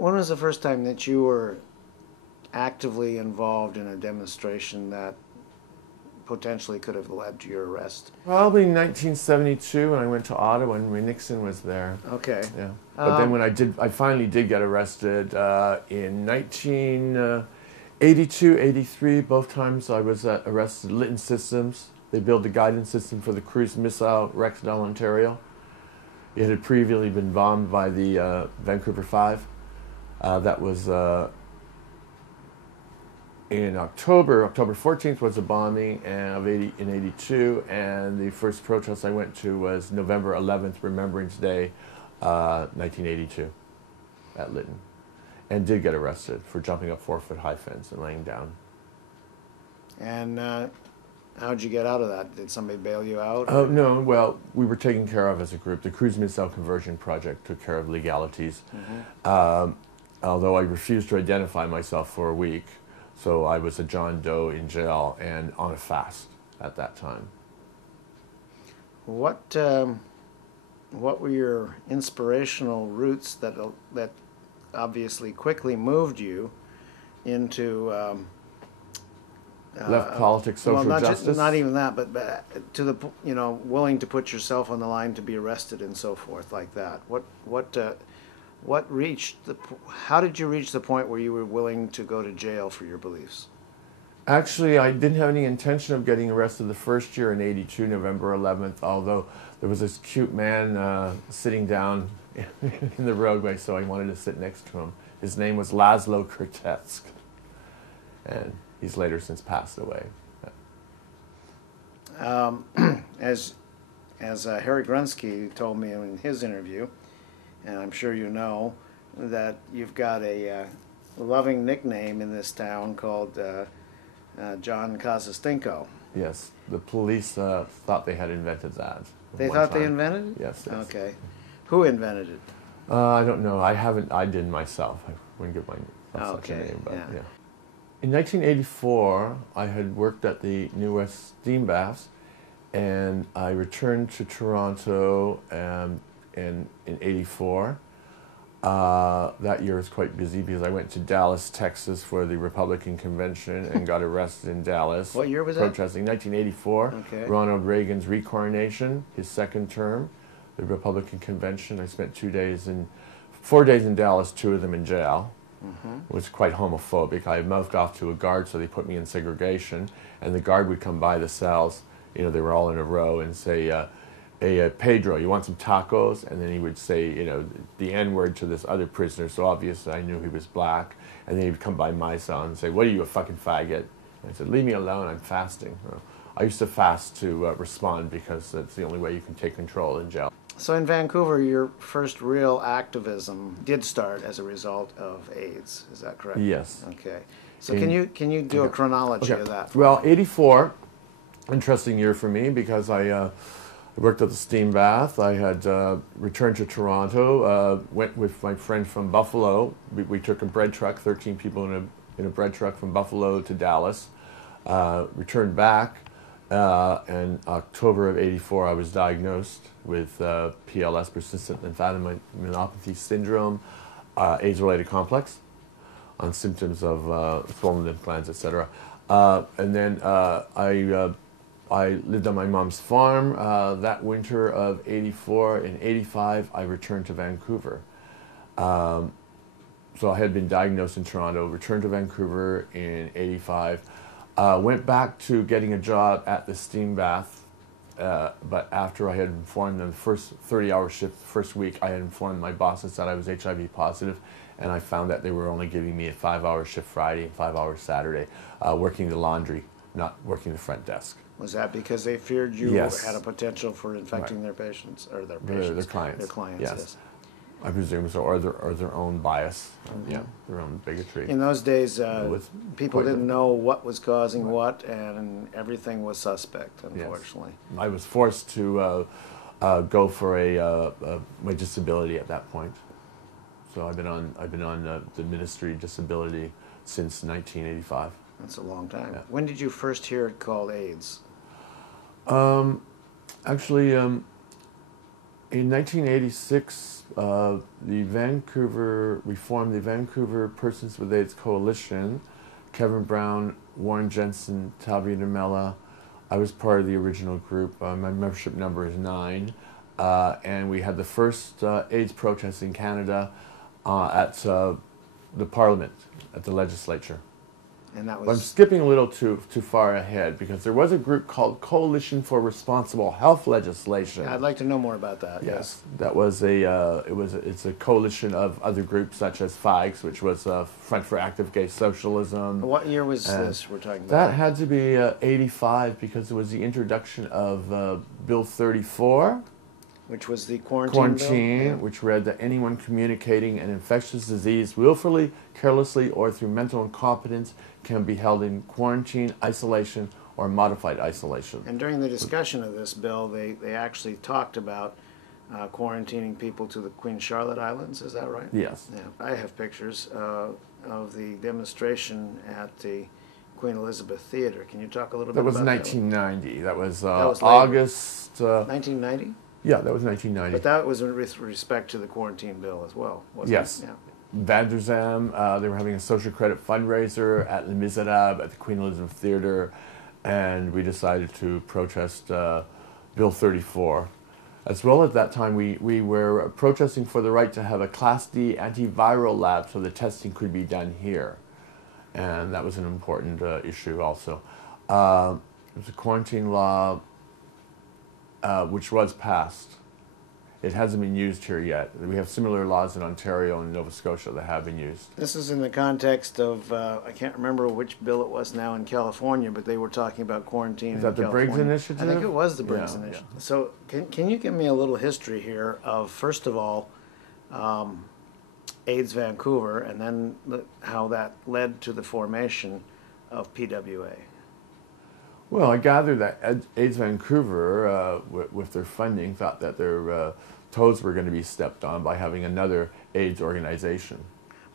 when was the first time that you were actively involved in a demonstration that potentially could have led to your arrest? Probably 1972 when I went to Ottawa and Nixon was there. Okay. Yeah. But then when I finally did get arrested in 1982, 83. Both times I was arrested at Lyton Systems. They built the guidance system for the cruise missile Rexdale, Ontario. It had previously been bombed by the Vancouver 5. That was in October 14th was the bombing in 82, and the first protest I went to was November 11th, Remembrance Day, 1982, at Lytton, and did get arrested for jumping a 4-foot-high fence and laying down. And how'd you get out of that? Did somebody bail you out? Oh, no, well, we were taken care of as a group. The Cruise Missile Conversion Project took care of legalities. Mm-hmm. Although I refused to identify myself for a week, so I was a John Doe in jail and on a fast at that time. What were your inspirational roots that obviously quickly moved you into left politics, social justice? Not even that, but to the, willing to put yourself on the line to be arrested and so forth like that. How did you reach the point where you were willing to go to jail for your beliefs? Actually, I didn't have any intention of getting arrested the first year in 82, November 11th, although there was this cute man sitting down in the roadway, so I wanted to sit next to him. His name was Laszlo Kurtetsk, and he's later since passed away. As Harry Grunsky told me in his interview, and I'm sure you know, that you've got a loving nickname in this town called John Kozachenko. Yes, the police thought they had invented that. They thought they invented it? Yes, yes. Okay. Who invented it? I don't know. I did myself. I wouldn't give myself such a name, but yeah. In 1984, I had worked at the New West Steam Baths, and I returned to Toronto in 84. That year was quite busy because I went to Dallas, Texas for the Republican convention and got arrested in Dallas. What year was that? Protesting, 1984. Okay. Ronald Reagan's recoronation, his second term, the Republican convention. I spent 4 days in Dallas, 2 of them in jail. Mm-hmm. It was quite homophobic. I mouthed off to a guard, so they put me in segregation, and the guard would come by the cells, they were all in a row, and say, hey, Pedro, you want some tacos? And then he would say, the N-word to this other prisoner, so obviously I knew he was black. And then he would come by my cell and say, what are you, a fucking faggot? And I said, leave me alone, I'm fasting. I used to fast to respond because that's the only way you can take control in jail. So in Vancouver, your first real activism did start as a result of AIDS, is that correct? Yes. Okay. So can you do a chronology of that? Well, 84, interesting year for me because I worked at the steam bath. I had returned to Toronto, went with my friend from Buffalo. We took a bread truck, 13 people in a bread truck from Buffalo to Dallas. Returned back, in October of 84 I was diagnosed with PLS, persistent lymphadenopathy syndrome, AIDS-related complex, on symptoms of swollen lymph glands, etc. And then I lived on my mom's farm that winter of 84. In 85, I returned to Vancouver. So I had been diagnosed in Toronto, returned to Vancouver in 85, went back to getting a job at the steam bath, but after I had informed them, the first 30-hour shift, first week, I had informed my bosses that I was HIV positive, and I found that they were only giving me a 5-hour shift Friday and 5 hours Saturday, working the laundry, not working the front desk. Was that because they feared you Yes. had a potential for infecting their patients, or their clients? Their clients, yes. I presume so, or their own bias, yeah, their own bigotry. In those days, people didn't know what was causing what, and everything was suspect, unfortunately. Yes. I was forced to go for my disability at that point. So I've been on the ministry disability since 1985. That's a long time. Yeah. When did you first hear it called AIDS? Actually, In 1986, we formed the Vancouver Persons with AIDS Coalition. Kevin Brown, Warren Jensen, Tavi DeMella. I was part of the original group. My membership number is 9. And we had the first AIDS protest in Canada at the Parliament, at the legislature. And that was... But I'm skipping a little too far ahead, because there was a group called Coalition for Responsible Health Legislation. I'd like to know more about that. Yes, that was it's a coalition of other groups such as FAGS, which was Front for Active Gay Socialism. What year was this we're talking about? That had to be 85, because it was the introduction of Bill 34. Which was the quarantine bill? Yeah. Which read that anyone communicating an infectious disease willfully, carelessly, or through mental incompetence can be held in quarantine, isolation, or modified isolation. And during the discussion of this bill, they actually talked about quarantining people to the Queen Charlotte Islands, is that right? Yes. Yeah. I have pictures of the demonstration at the Queen Elizabeth Theater. Can you talk a little bit about that? That was 1990. That was August... 1990? Yeah, that was 1990. But that was with respect to the quarantine bill as well, wasn't yes. it? Yeah. Van der Zam, they were having a social credit fundraiser at Les Miserables at the Queen Elizabeth Theater, and we decided to protest Bill 34. As well, at that time, we were protesting for the right to have a Class D antiviral lab so the testing could be done here. And that was an important issue also. It was a quarantine law which was passed. It hasn't been used here yet. We have similar laws in Ontario and Nova Scotia that have been used. This is in the context of, I can't remember which bill it was now in California, but they were talking about quarantine in California. Is that the Briggs Initiative? I think it was the Briggs Initiative. Yeah. So can you give me a little history here of, first of all, AIDS Vancouver, and then how that led to the formation of PWA? Well, I gather that AIDS Vancouver, with their funding, thought that their toes were going to be stepped on by having another AIDS organization.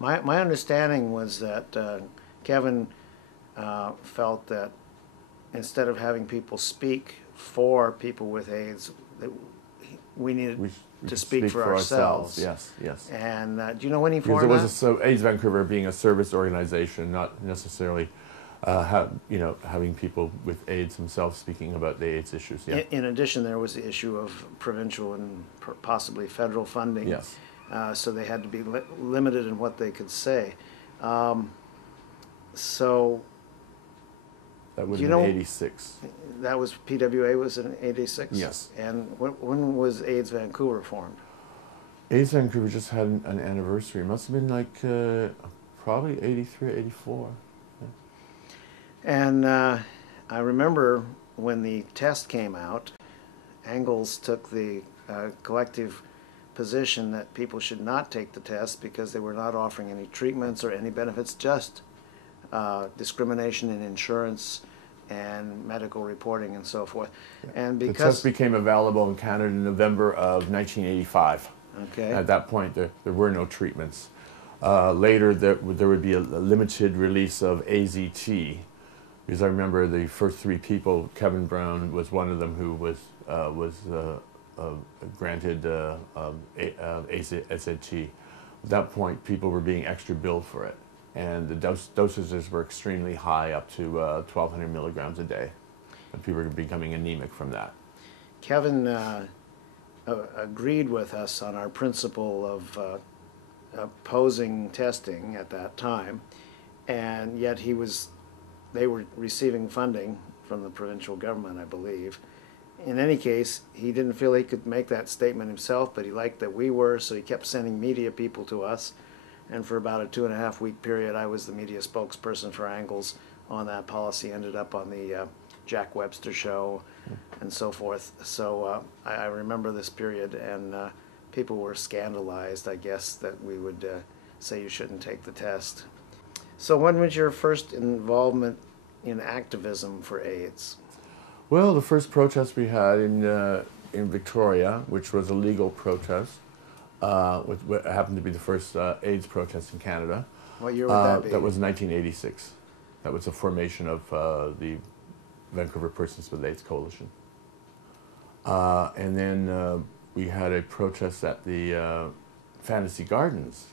My understanding was that Kevin felt that instead of having people speak for people with AIDS, that we needed to speak for ourselves. Yes, yes. And do you know when he formed that? Because it was AIDS Vancouver being a service organization, not necessarily having people with AIDS themselves speaking about the AIDS issues. Yeah. In addition, there was the issue of provincial and possibly federal funding. Yes. So they had to be limited in what they could say. So that would have been 86. That was PWA was in 86? Yes. And when was AIDS Vancouver formed? AIDS Vancouver just had an anniversary. It must have been like probably 83, 84. And I remember when the test came out, Angles took the collective position that people should not take the test because they were not offering any treatments or any benefits, just discrimination in insurance and medical reporting and so forth. Yeah. And because the test became available in Canada in November of 1985. Okay. At that point, there were no treatments. Later, there would be a limited release of AZT. Because I remember the first 3 people, Kevin Brown was one of them who was granted AZT. At that point, people were being extra billed for it, and the dosages were extremely high, up to 1,200 milligrams a day, and people were becoming anemic from that. Kevin agreed with us on our principle of opposing testing at that time, and yet they were receiving funding from the provincial government, I believe. In any case, he didn't feel he could make that statement himself, but he liked that we were, so he kept sending media people to us. And for about a 2.5-week period, I was the media spokesperson for Angles on that policy. Ended up on the Jack Webster show and so forth. So I remember this period, and people were scandalized, I guess, that we would say you shouldn't take the test. So when was your first involvement in activism for AIDS? Well, the first protest we had in Victoria, which was a legal protest, what happened to be the first AIDS protest in Canada. What year would that be? That was 1986. That was the formation of the Vancouver Persons with AIDS Coalition. And then we had a protest at the Fantasy Gardens